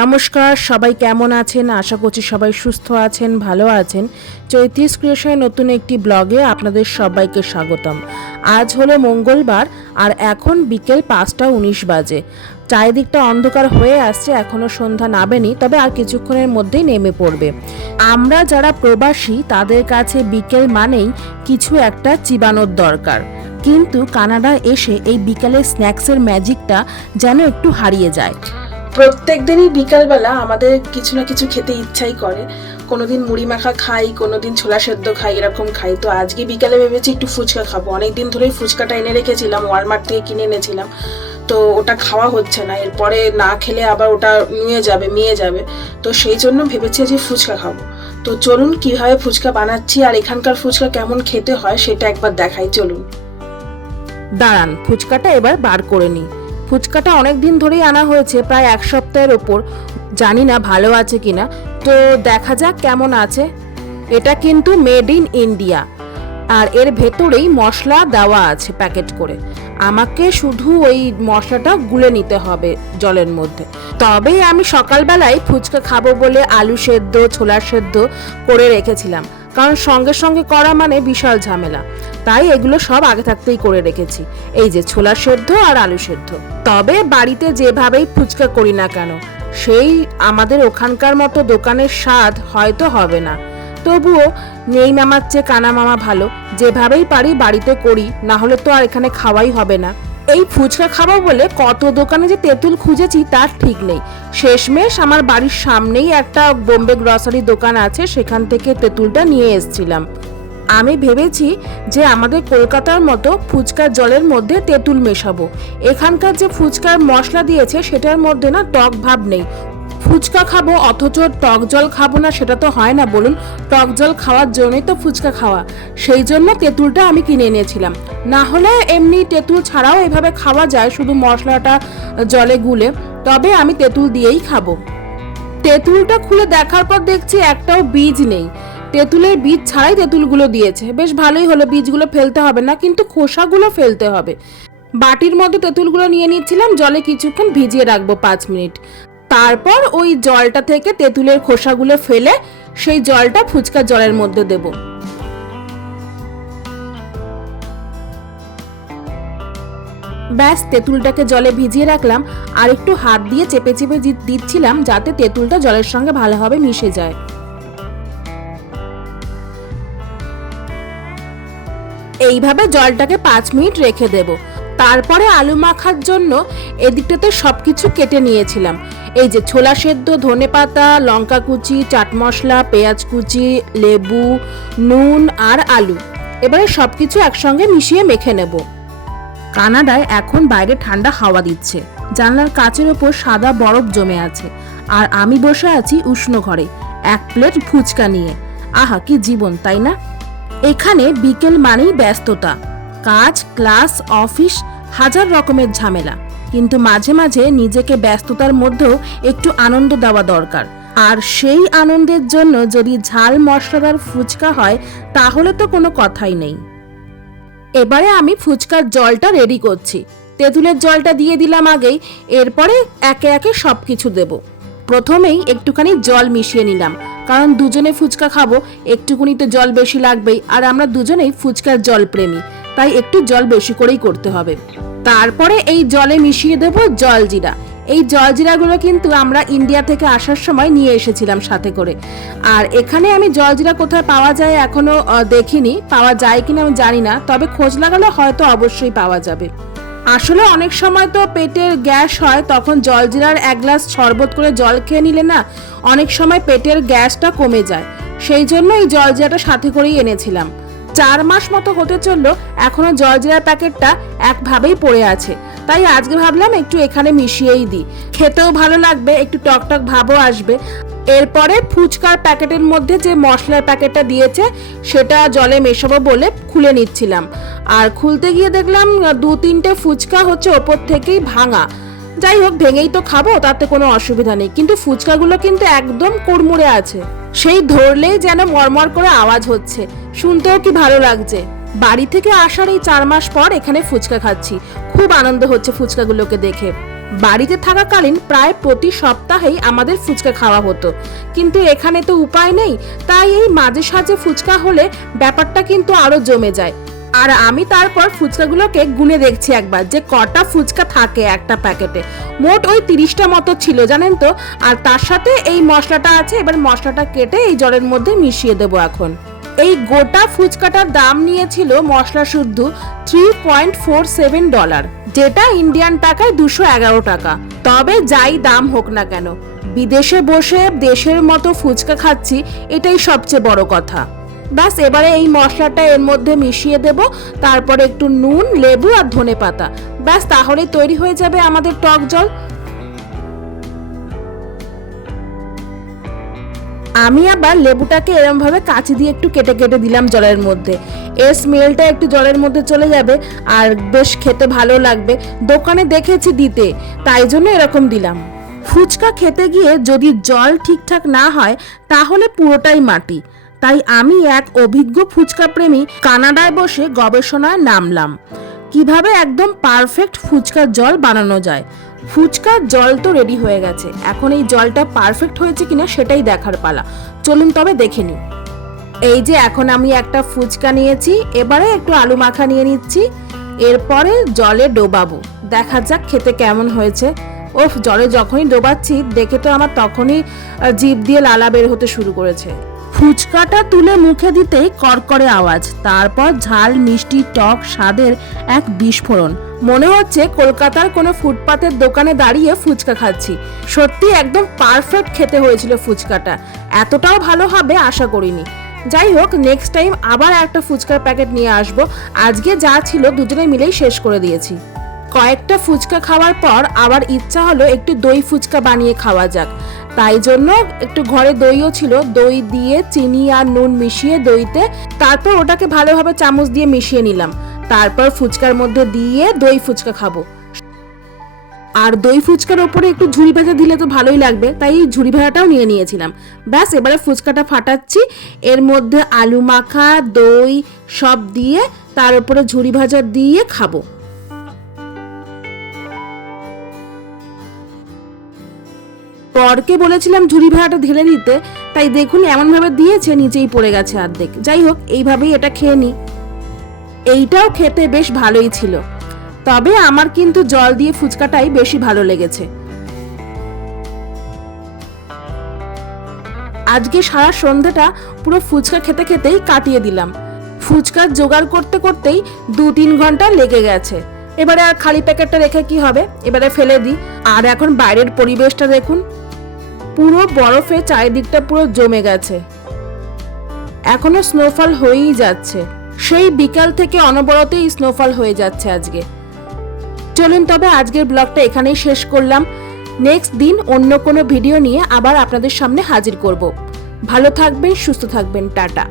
নমস্কার, সবাই কেমন আছেন? আশা করছি সবাই সুস্থ আছেন, ভালো আছেন। চৈত্রিশ ক্রিয়েশনের নতুন একটি ব্লগে আপনাদের সবাইকে স্বাগতম। আজ হলো মঙ্গলবার, আর এখন বিকেল পাঁচটা উনিশ বাজে। চারিদিকটা অন্ধকার হয়ে আসছে এখনও সন্ধ্যা নামেনি, তবে আর কিছুক্ষণের মধ্যেই নেমে পড়বে। আমরা যারা প্রবাসী, তাদের কাছে বিকেল মানেই কিছু একটা চিবানোর দরকার। কিন্তু কানাডা এসে এই বিকেলের স্ন্যাক্সের ম্যাজিকটা যেন একটু হারিয়ে যায়। প্রত্যেক দিনই বিকালবেলা আমাদের কিছু না কিছু খেতে ইচ্ছাই করে। কোনোদিন মুড়ি মাখা খাই, কোনোদিন ছোলা সেদ্ধ খাই, এরকম খাই। তো আজকে বিকালে ভেবেছি একটু ফুচকা খাব। অনেক দিন ধরেই ফুচকাটা এনে রেখেছিলাম ওয়ালমার্ট থেকে কিনে এনেছিলাম। তো ওটা খাওয়া হচ্ছে না। এরপরে না খেলে আবার ওটা নিয়ে যাবে মিয়ে যাবে। তো সেই জন্য ভেবেছি যে ফুচকা খাব। তো চলুন কীভাবে ফুচকা বানাচ্ছি আর এখানকার ফুচকা কেমন খেতে হয় সেটা একবার দেখাই। চলুন। দাঁড়ান, ফুচকাটা এবার বার করে নিই। ফুচকাটা অনেক দিন ধরেই আনা হয়েছে, প্রায় এক সপ্তাহের ওপর। জানি না ভালো আছে কিনা। তো দেখা যাক কেমন আছে। এটা কিন্তু মেড ইন ইন্ডিয়া। আর এর ভেতরেই মশলা দেওয়া আছে প্যাকেট করে। আমাকে শুধু ওই মশলাটা গুলে নিতে হবে জলের মধ্যে। তবেই আমি সকালবেলায় ফুচকা খাব বলে আলু সেদ্ধ ছোলা সেদ্ধ করে রেখেছিলাম। কারণ সঙ্গে সঙ্গে করা মানে বিশাল ঝামেলা। তাই এগুলো সব আগে থাকতেই করে রেখেছি। এই যে ছোলা সেদ্ধ আর আলু সেদ্ধ। তবে বাড়িতে যেভাবেই ফুচকা করি না কেন, সেই আমাদের ওখানকার মতো দোকানের স্বাদ হয়তো হবে না। তবুও নেই মামার চেয়ে কানা মামা ভালো। যেভাবেই পারি বাড়িতে করি, না হলে তো আর এখানে খাওয়াই হবে না। এই ফুচকা খাব বলে কত দোকানে যে তেঁতুল খুঁজেছি তার ঠিক নেই। শেষমেশ আমার বাড়ির সামনেই একটা বোম্বে গ্রসারি দোকান আছে, সেখান থেকে তেঁতুলটা নিয়ে এসেছিলাম। আমি ভেবেছি যে আমাদের কলকাতার মতো ফুচকার জলের মধ্যে তেঁতুল মেশাবো। এখানকার যে ফুচকার মশলা দিয়েছে, সেটার মধ্যে না টক ভাব নেই। ফুচকা খাব, অথচ টক জল খাব না, সেটা তো হয় না বলুন। টক জল খাওয়ার জন্যই তো ফুচকা খাওয়া। সেই জন্য তেঁতুলটা আমি কিনে এনেছিলাম। না হলে এমনি তেঁতুল ছাড়াও এভাবে খাওয়া যায়, শুধু মশলাটা জলে গুলে। তবে আমি তেঁতুল দিয়েই খাব। তেঁতুলটা খুলে দেখার পর দেখছি একটাও বীজ নেই। তেঁতুলের বীজ ছাড়াই তেঁতুলগুলো দিয়েছে। বেশ ভালোই হলো, বীজগুলো ফেলতে হবে না, কিন্তু খোসাগুলো ফেলতে হবে। বাটির মধ্যে তেঁতুলগুলো নিয়ে নিচ্ছিলাম, জলে কিছুক্ষণ ভিজিয়ে রাখব পাঁচ মিনিট। তারপর ওই জলটা থেকে তেঁতুলের খোসাগুলো ফেলে সেই জলটা ফুচকার জলের মধ্যে দেব। ব্যাস, তেঁতুলটাকে জলে ভিজিয়ে রাখলাম আর একটু হাত দিয়ে চেপে চেপে দিচ্ছিলাম যাতে তেঁতুলটা জলের সঙ্গে ভালোভাবে মিশে যায়। এইভাবে জলটাকে পাঁচ মিনিট রেখে দেব। তারপরে আলু মাখার জন্য এদিকটাতে সব কিছু কেটে নিয়েছিলাম। এই যে ছোলা সেদ্ধ, ধনে পাতা, লঙ্কা কুচি, চাট মশলা, পেঁয়াজ কুচি, লেবু, নুন আর আলু। এবারে সব কিছু একসঙ্গে মিশিয়ে মেখে নেব। কানাডায় এখন বাইরে ঠান্ডা হাওয়া দিচ্ছে। জানলার কাচের ওপর সাদা বরফ জমে আছে। আর আমি বসে আছি উষ্ণ ঘরে, এক প্লেট ফুচকা নিয়ে। আহা, কি জীবন, তাই না? এখানে বিকেল মানেই ব্যস্ততা। কাজ, ক্লাস, অফিস হাজার রকমের ঝামেলা। কিন্তু মাঝে মাঝে নিজেকে ব্যস্ততার মধ্যেও একটু আনন্দ দেওয়া দরকার। আর সেই আনন্দের জন্য যদি ঝাল মশলাদার ফুচকা হয়, তাহলে তো কোনো কথাই নেই। এবারে আমি ফুচকার জলটা রেডি করছি। তেঁতুলের জলটা দিয়ে দিলাম আগেই, এরপরে একে একে সব কিছু দেব। প্রথমেই একটুখানি জল মিশিয়ে নিলাম, কারণ দুজনে ফুচকা খাব, একটুকুনি তো জল বেশি লাগবেই, আর আমরা দুজনেই ফুচকার জল প্রেমী তাই একটু জল বেশি করেই করতে হবে। তারপরে এই জলে মিশিয়ে দেব জলজিরা। এই জলজিরাগুলো কিন্তু আমরা ইন্ডিয়া থেকে আসার সময় নিয়ে এসেছিলাম সাথে করে। আর এখানে আমি জলজিরা কোথায় পাওয়া যায় এখনও দেখিনি, পাওয়া যায় কিনা আমি জানি না, তবে খোঁজ লাগালে হয়তো অবশ্যই পাওয়া যাবে। আসলে অনেক সময় তো পেটের গ্যাস হয়, তখন জলজিরার এক গ্লাস শরবত করে জল খেয়ে নিলে না, অনেক সময় পেটের গ্যাসটা কমে যায়। সেই জন্য এই জলজিরাটা সাথে করেই এনেছিলাম। চার মাস মতো হতে চলল, এখনও জলজিরার প্যাকেটটা একভাবেই পড়ে আছে। তাই আজকে ভাবলাম একটু এখানে মিশিয়েই দিই। খেতেও ভালো লাগবে, একটু টকটক ভাবও আসবে। এরপরে ফুচকার প্যাকেটের মধ্যে যে মশলার প্যাকেটটা দিয়েছে, সেটা জলে মেশাবো বলে খুলে নিচ্ছিলাম। আর খুলতে গিয়ে দেখলাম দু তিনটে ফুচকা হচ্ছে ওপর থেকেই ভাঙা। যাই হোক, ভেঙেই তো খাব, তাতে কোনো অসুবিধা নেই। কিন্তু ফুচকাগুলো কিন্তু একদম কুড়মুড়ে আছে। সেই ধরলেই যেন মরমর করে আওয়াজ হচ্ছে। শুনতেও কি ভালো লাগছে? বাড়ি থেকে আসার এই চার মাস পর এখানে ফুচকা খাচ্ছি। খুব আনন্দ হচ্ছে ফুচকাগুলোকে দেখে। বাড়িতে থাকাকালীন প্রায় প্রতি সপ্তাহেই আমাদের ফুচকা খাওয়া হতো। কিন্তু এখানে তো উপায় নেই, তাই এই মাঝে সাঝে ফুচকা হলে ব্যাপারটা কিন্তু আরও জমে যায়। আর আমি তারপর ফুচকাগুলোকে গুনে দেখছি একবার যে কটা ফুচকা থাকে একটা প্যাকেটে। মোট ওই তিরিশটা মতো ছিল, জানেন তো? আর তার সাথে এই মশলাটা আছে, এবার মশলাটা কেটে এই জলের মধ্যে মিশিয়ে দেবো এখন। এই গোটা ফুচকাটার দাম নিয়েছিল মশলা শুদ্ধ three point four seven dollar যেটা ইন্ডিয়ান টাকায় দুশো এগারো টাকা। তবে যাই দাম হোক না কেন, বিদেশে বসে দেশের মতো ফুচকা খাচ্ছি, এটাই সবচেয়ে বড় কথা। ব্যাস, এবারে এই মশলাটা এর মধ্যে মিশিয়ে দেব, তারপরে একটু নুন, লেবু আর ধনে পাতা। ব্যাস, তাহলেই তৈরি হয়ে যাবে আমাদের টক জল। আমি আবার লেবুটাকে এরমভাবে কাঁচি দিয়ে একটু কেটে কেটে দিলাম জলের মধ্যে। এর স্মেলটা একটু জলের মধ্যে চলে যাবে, আর বেশ খেতে ভালো লাগবে। দোকানে দেখেছি দিতে, তাই জন্য এরকম দিলাম। ফুচকা খেতে গিয়ে যদি জল ঠিকঠাক না হয়, তাহলে পুরোটাই মাটি। তাই আমি এক অভিজ্ঞ ফুচকা প্রেমী কানাডায় বসে গবেষণায় নামলাম। কীভাবে একদম পারফেক্ট ফুচকার জল বানানো যায়। ফুচকার জল তো রেডি হয়ে গেছে। এখন এই জলটা পারফেক্ট হয়েছে কিনা সেটাই দেখার পালা। চলুন তবে দেখে নিই। এই যে এখন আমি একটা ফুচকা নিয়েছি, এবারে একটু আলু মাখা নিয়ে নিচ্ছি। এরপরে জলে ডোবাবো। দেখা যাক খেতে কেমন হয়েছে। ওফ, জলে যখনই ডোবাচ্ছি, দেখে তো আমার তখনই জিভ দিয়ে লালা বের হতে শুরু করেছে। ফুচকাটা তুলে মুখে দিতেই করকরে আওয়াজ, তারপর ঝাল, মিষ্টি, টক, স্বাদের এক বিস্ফোরণ। মনে হচ্ছে কলকাতার কোনো ফুটপাতের দোকানে দাঁড়িয়ে ফুচকা খাচ্ছি। সত্যি একদম পারফেক্ট খেতে হয়েছিল ফুচকাটা। এতটাও ভালো হবে আশা করিনি। যাই হোক নেক্সট টাইম আবার একটা ফুচকার প্যাকেট নিয়ে আসব। আজকে যা ছিল দুজনে মিলেই শেষ করে দিয়েছি। কয়েকটা ফুচকা খাওয়ার পর আবার ইচ্ছা হলো একটু দই ফুচকা বানিয়ে খাওয়া যাক। তাই জন্য একটু ঘরে দইও ছিল। দই দিয়ে চিনি আর নুন মিশিয়ে দইতে তারপর ওটাকে ভালোভাবে চামচ দিয়ে মিশিয়ে নিলাম। তারপর ফুচকার মধ্যে দিয়ে দই ফুচকা খাব। আর দই ফুচকার ওপরে একটু ঝুড়ি ভাজা দিলে তো ভালোই লাগবে, তাই ঝুড়ি ভাজাটাও নিয়ে নিয়েছিলাম। ব্যাস, এবারে ফুচকাটা ফাটাচ্ছি। এর মধ্যে আলু মাখা, দই সব দিয়ে তার উপরে ঝুড়ি ভাজা দিয়ে খাব। পরকে বলেছিলাম ঝুড়ি ভাড়াটা ঢেলে দিতে তাই দেখুন এমনভাবে দিয়েছে, নিচেই পড়ে গেছে অর্ধেক। যাই হোক, এইভাবেই এটা খেয়ে নি। এইটাও খেতে বেশ ভালোই ছিল। তবে আমার কিন্তু জল দিয়ে ফুচকাটাই বেশি ভালো লেগেছে। আজকে সারা সন্ধ্যাটা পুরো ফুচকা খেতে খেতেই কাটিয়ে দিলাম। ফুচকার জোগাড় করতে করতেই দু তিন ঘণ্টা লেগে গেছে। এবারে আর খালি প্যাকেটটা রেখে কি হবে? এবারে ফেলে দিই আর এখন বাইরের পরিবেশটা দেখুন। পুরো বরফে চারিদিকটা পুরো জমে গেছে। এখনও স্নোফল হয়েই যাচ্ছে। সেই বিকাল থেকে অনবরতেই স্নোফল হয়ে যাচ্ছে আজকে। চলুন তবে আজকের ব্লগটা এখানেই শেষ করলাম। নেক্সট দিন অন্য কোনো ভিডিও নিয়ে আবার আপনাদের সামনে হাজির করব। ভালো থাকবেন, সুস্থ থাকবেন, টাটা।